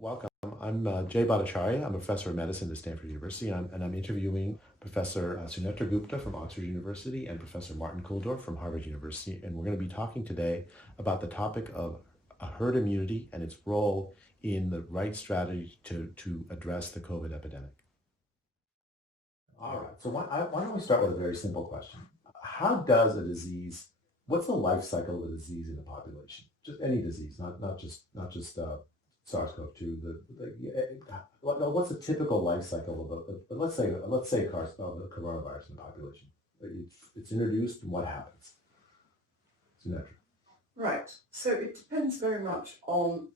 Welcome. I'm Jay Bhattacharya. I'm a professor of medicine at Stanford University, and I'm interviewing Professor Sunetra Gupta from Oxford University and Professor Martin Kulldorff from Harvard University. And we're going to be talking today about the topic of herd immunity and its role in the right strategy to address the COVID epidemic. All right. So why don't we start with a very simple question? How does a disease, what's the life cycle of a disease in the population? Just any disease, not just SARS-CoV-2. What's a typical life cycle of let's say the coronavirus in the population? It's introduced, and what happens? Sunetra. Right. So it depends very much on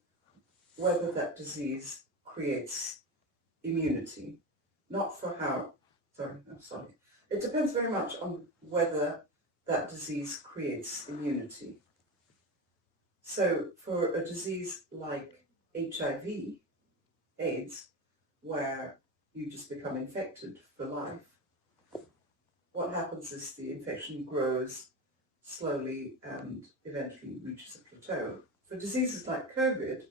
whether that disease creates immunity, not for how. Sorry. It depends very much on whether that disease creates immunity. So for a disease like HIV, AIDS, where you just become infected for life, what happens is the infection grows slowly and eventually reaches a plateau. For diseases like COVID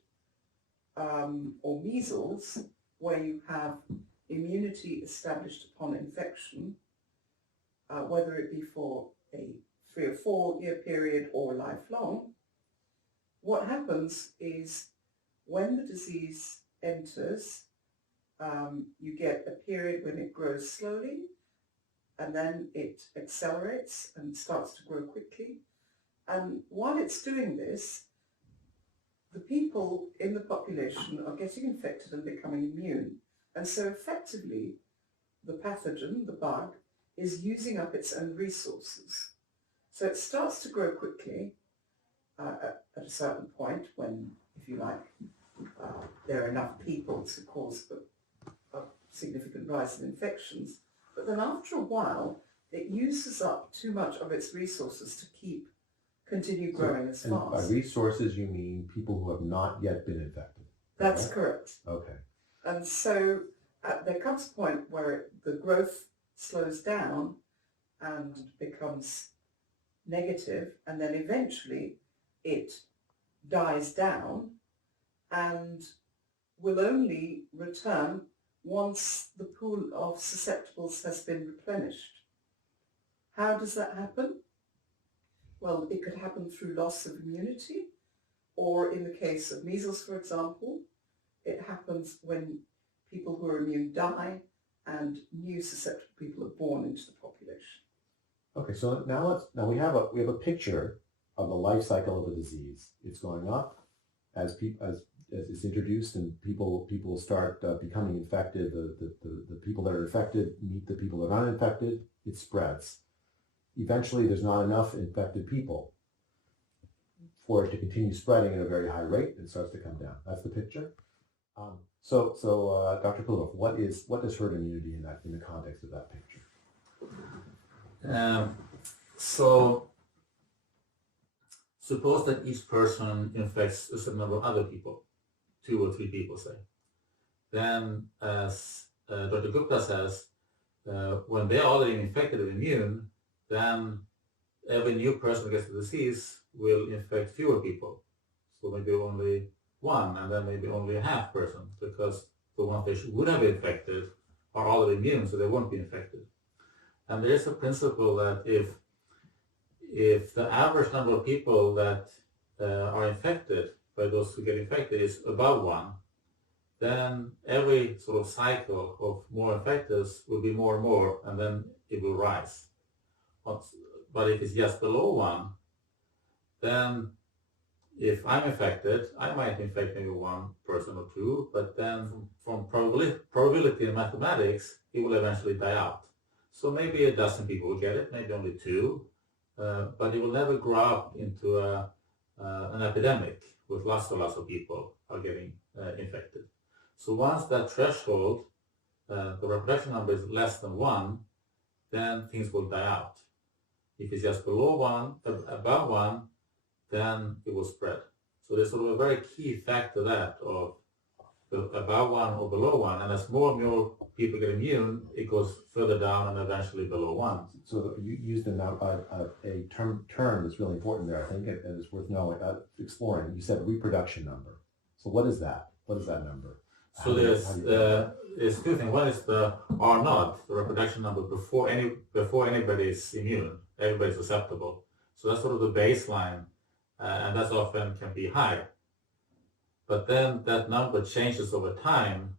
or measles, where you have immunity established upon infection, whether it be for a 3 or 4 year period or lifelong, what happens is when the disease enters, you get a period when it grows slowly, and then it accelerates and starts to grow quickly. And while it's doing this, the people in the population are getting infected and becoming immune. And so effectively, the pathogen, the bug, is using up its own resources. So it starts to grow quickly at a certain point when, if you like, there are enough people to cause a significant rise in infections. But then after a while, it uses up too much of its resources to continue growing as fast. By resources, you mean people who have not yet been infected? That's correct. Okay. And so there comes a point where the growth slows down and becomes negative, and then eventually it dies down and will only return once the pool of susceptibles has been replenished. How does that happen? Well, it could happen through loss of immunity, or in the case of measles, for example, it happens when people who are immune die and new susceptible people are born into the population. Okay, so now we have a picture of the life cycle of a disease. It's going up as it's introduced, and people start becoming infected. The people that are infected meet the people that are uninfected. It spreads. Eventually, there's not enough infected people for it to continue spreading at a very high rate, and it starts to come down. That's the picture. So Dr. Kulldorff, what is herd immunity in the context of that picture? So suppose that each person infects a certain number of other people, 2 or 3 people, say. Then, as Dr. Gupta says, when they're already infected and immune, then every new person who gets the disease will infect fewer people. So maybe only 1, and then maybe only a half person, because the ones they would have infected are already immune, so they won't be infected. And there is a principle that if the average number of people that are infected by those who get infected is above 1, then every sort of cycle of more infecteds will be more and more, and then it will rise. But if it's just below 1, then if I'm infected, I might infect maybe 1 person or 2, but then from probability in mathematics, it will eventually die out. So maybe a dozen people will get it, maybe only 2, but it will never grow up into an epidemic with lots of people are getting infected. So once that threshold, the reproduction number is less than 1, then things will die out. If it's just below 1, above 1, then it will spread. So there's sort of a very key factor that of above 1 or below 1, and as more and more people get immune, it goes further down and eventually below 1. So you used a term that's really important there, I think, and it's worth knowing, exploring. You said reproduction number. So what is that? What is that number? So there's two things. One is the R naught, the reproduction number before anybody is immune, everybody's susceptible. So that's sort of the baseline, and that's often can be high. But then that number changes over time.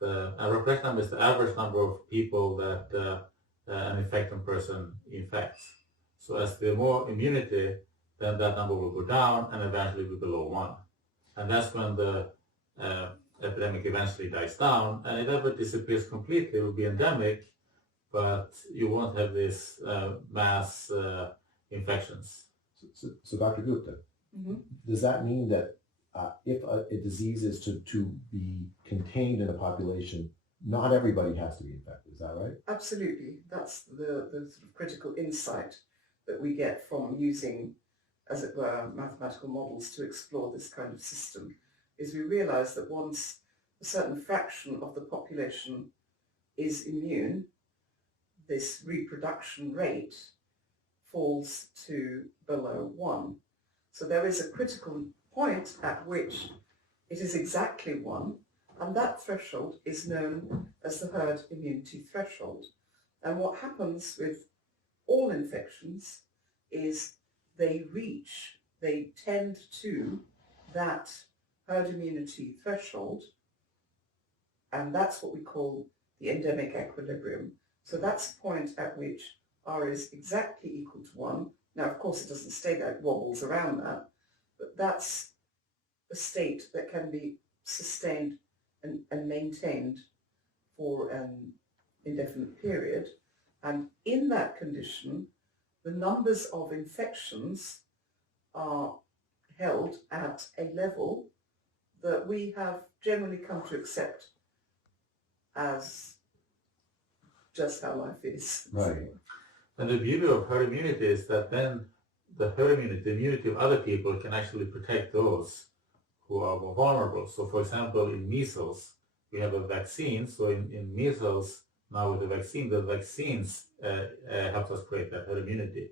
The reproduction number is the average number of people that an infected person infects. So as there's more immunity, then that number will go down and eventually be below 1. And that's when the epidemic eventually dies down, and it never disappears completely. It will be endemic, but you won't have this mass infections. So Dr. Gupta, does that mean that if a disease is to be contained in a population, not everybody has to be infected? Is that right? Absolutely. That's the sort of critical insight that we get from using, as it were, mathematical models to explore this kind of system, is we realize that once a certain fraction of the population is immune, this reproduction rate falls to below 1. So there is a critical point at which it is exactly 1, and that threshold is known as the herd immunity threshold. And what happens with all infections is they tend to that herd immunity threshold, and that's what we call the endemic equilibrium. So that's the point at which R is exactly equal to 1. Now, of course, it doesn't stay there, it wobbles around that, but that's a state that can be sustained and maintained for an indefinite period. And in that condition, the numbers of infections are held at a level that we have generally come to accept as just how life is. Right. And the beauty of herd immunity is that then the herd immunity, the immunity of other people, can actually protect those who are more vulnerable. So for example, in measles, we have a vaccine. So in measles, now with the vaccines help us create that herd immunity.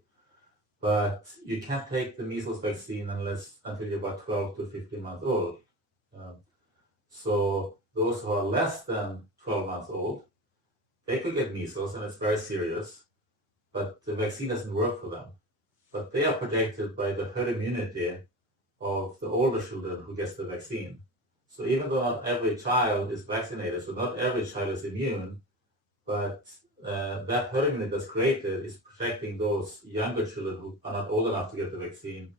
But you can't take the measles vaccine until you're about 12 to 15 months old. So those who are less than 12 months old, they could get measles, and it's very serious, but the vaccine doesn't work for them. But they are protected by the herd immunity of the older children who gets the vaccine. So even though not every child is vaccinated, so not every child is immune, but that herd immunity that's created is protecting those younger children who are not old enough to get the vaccine,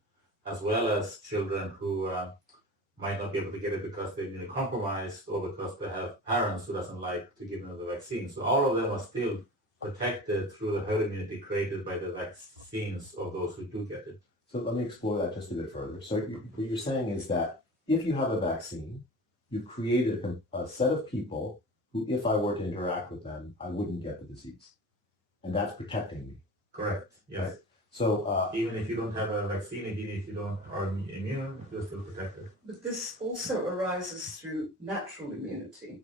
as well as children who might not be able to get it because they're immunocompromised or because they have parents who doesn't like to give them the vaccine. So all of them are still protected through the herd immunity created by the vaccines of those who do get it. So let me explore that just a bit further. So what you're saying is that if you have a vaccine, you've created a set of people who, if I were to interact with them, I wouldn't get the disease. And that's protecting me. Correct, yes. Right? So even if you don't have a vaccine, even if you don't are immune, you're still protected. But this also arises through natural immunity.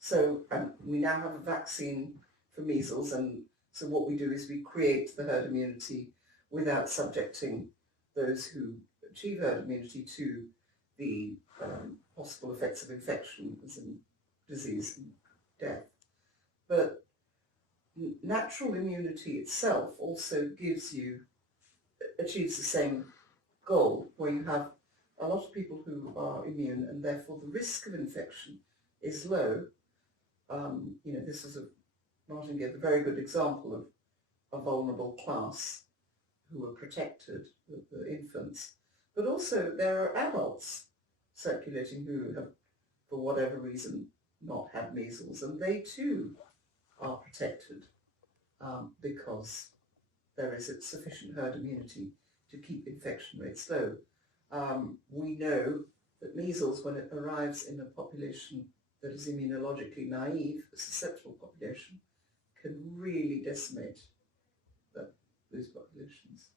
So we now have a vaccine for measles, and so what we do is we create the herd immunity without subjecting those who achieve herd immunity to the possible effects of infection, as in disease and death. But natural immunity itself also achieves the same goal, where you have a lot of people who are immune, and therefore the risk of infection is low. This is Martin gave a very good example of a vulnerable class who were protected, the infants. But also there are adults circulating who have, for whatever reason, not had measles, and they too are protected because there is a sufficient herd immunity to keep infection rates low. We know that measles, when it arrives in a population that is immunologically naive, a susceptible population, can really decimate those populations.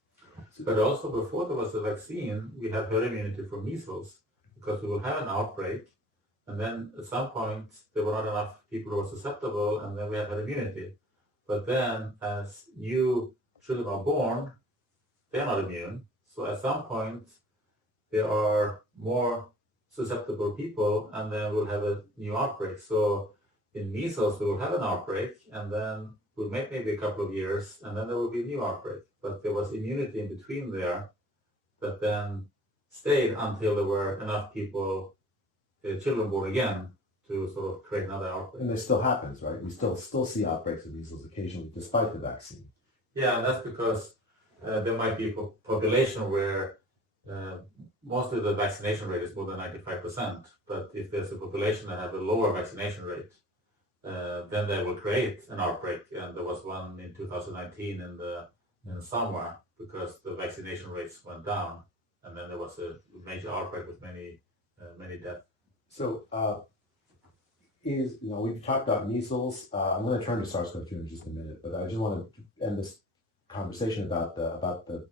But also before there was a vaccine, we had herd immunity for measles, because we will have an outbreak, and then at some point there were not enough people who were susceptible, and then we had herd immunity. But then as new children are born, they're not immune, so at some point there are more susceptible people, and then we'll have a new outbreak. So in measles, we will have an outbreak, and then we'll make maybe a couple of years, and then there will be a new outbreak. But there was immunity in between there that then stayed until there were enough people, children born again, to sort of create another outbreak. And this still happens, right? We still see outbreaks of measles occasionally, despite the vaccine. Yeah, and that's because there might be a population where mostly the vaccination rate is more than 95%. But if there's a population that have a lower vaccination rate, then they will create an outbreak. And there was one in 2019 in the summer because the vaccination rates went down, and then there was a major outbreak with many deaths. So, we've talked about measles. I'm going to turn to SARS-CoV-2 in just a minute, but I just want to end this conversation about the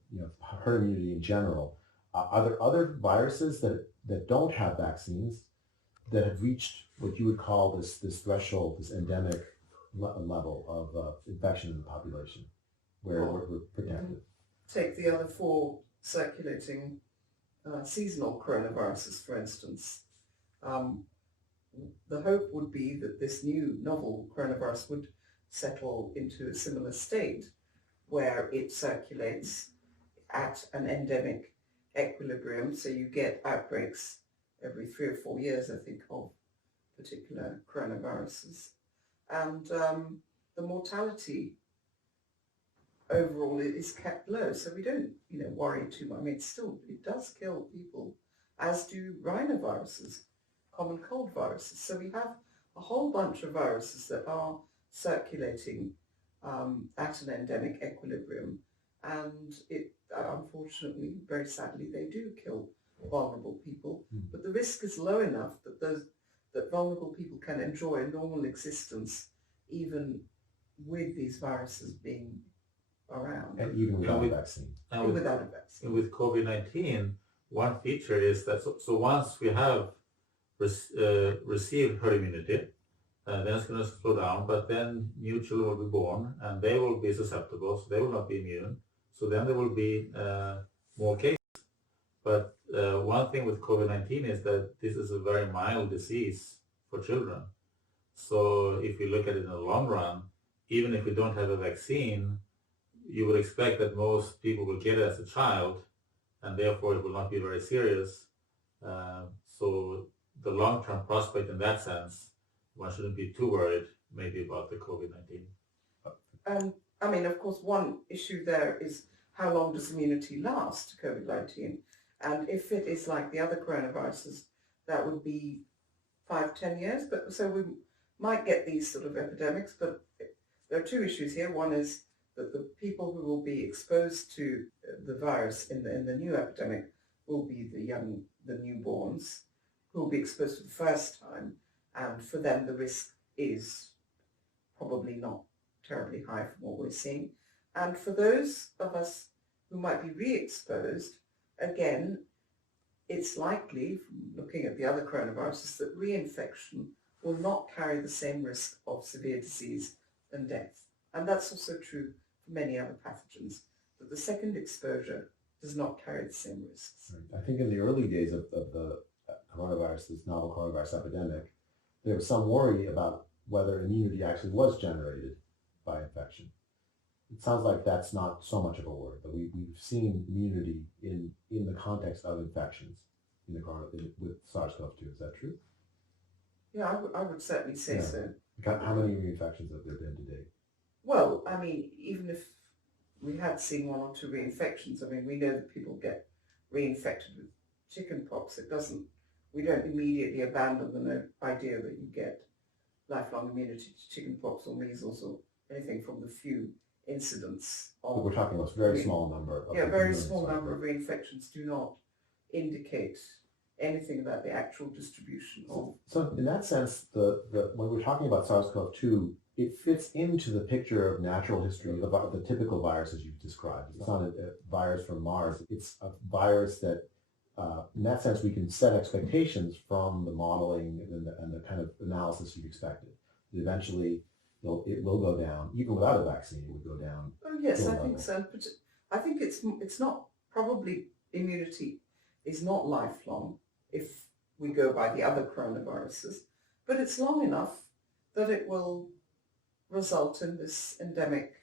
herd immunity in general. Are there other viruses that don't have vaccines that have reached what you would call this threshold, this endemic level of infection in the population, where we're protected? Take the other four circulating seasonal coronaviruses, for instance. The hope would be that this new novel coronavirus would settle into a similar state where it circulates at an endemic equilibrium, so you get outbreaks every 3 or 4 years, I think, of particular coronaviruses. And the mortality overall is kept low, so we don't worry too much. I mean, it does kill people, as do rhinoviruses, common cold viruses. So we have a whole bunch of viruses that are circulating at an endemic equilibrium, and unfortunately, very sadly, they do kill vulnerable people. But the risk is low enough that vulnerable people can enjoy a normal existence even with these viruses being around. And even without a vaccine. Even without a vaccine. With COVID-19, one feature is that so once we have received herd immunity, then it's going to slow down, but then new children will be born and they will be susceptible, so they will not be immune. So then there will be more cases. But one thing with COVID-19 is that this is a very mild disease for children. So if you look at it in the long run, even if we don't have a vaccine, you would expect that most people will get it as a child, and therefore it will not be very serious. So the long-term prospect in that sense, one shouldn't be too worried maybe about the COVID-19. I mean, of course, one issue there is how long does immunity last to COVID-19? And if it is like the other coronaviruses, that would be 5-10 years. But so we might get these sort of epidemics, but there are two issues here. One is that the people who will be exposed to the virus in the new epidemic will be the newborns, who will be exposed for the first time, and for them the risk is probably not terribly high from what we're seeing. And for those of us who might be re-exposed, again, it's likely, from looking at the other coronaviruses, that reinfection will not carry the same risk of severe disease and death. And that's also true for many other pathogens, that the second exposure does not carry the same risks. Right. I think in the early days of the coronavirus, this novel coronavirus epidemic, there was some worry about whether immunity actually was generated by infection. It sounds like that's not so much of a worry, but we've seen immunity in the context of infections with SARS-CoV-2. Is that true? Yeah, I would certainly say so. How many reinfections have there been to date? Well, I mean, even if we had seen 1 or 2 reinfections, I mean, we know that people get reinfected with chickenpox. We don't immediately abandon the idea that you get lifelong immunity to chickenpox or measles or anything from the few incidents. But we're talking about a very small number. Very small number of reinfections do not indicate anything about the actual distribution of. So in that sense, when we're talking about SARS-CoV-2, it fits into the picture of natural history of the typical viruses you've described. It's not a virus from Mars. It's a virus that, in that sense, we can set expectations from the modeling and the kind of analysis you've expected. Eventually, it will go down. Even without a vaccine, it would go down. Oh yes, I think so. But I think it's not, probably immunity is not lifelong if we go by the other coronaviruses, but it's long enough that it will result in this endemic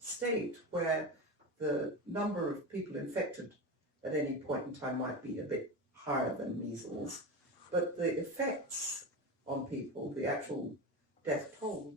state where the number of people infected at any point in time might be a bit higher than measles, but the effects on people, the actual death toll,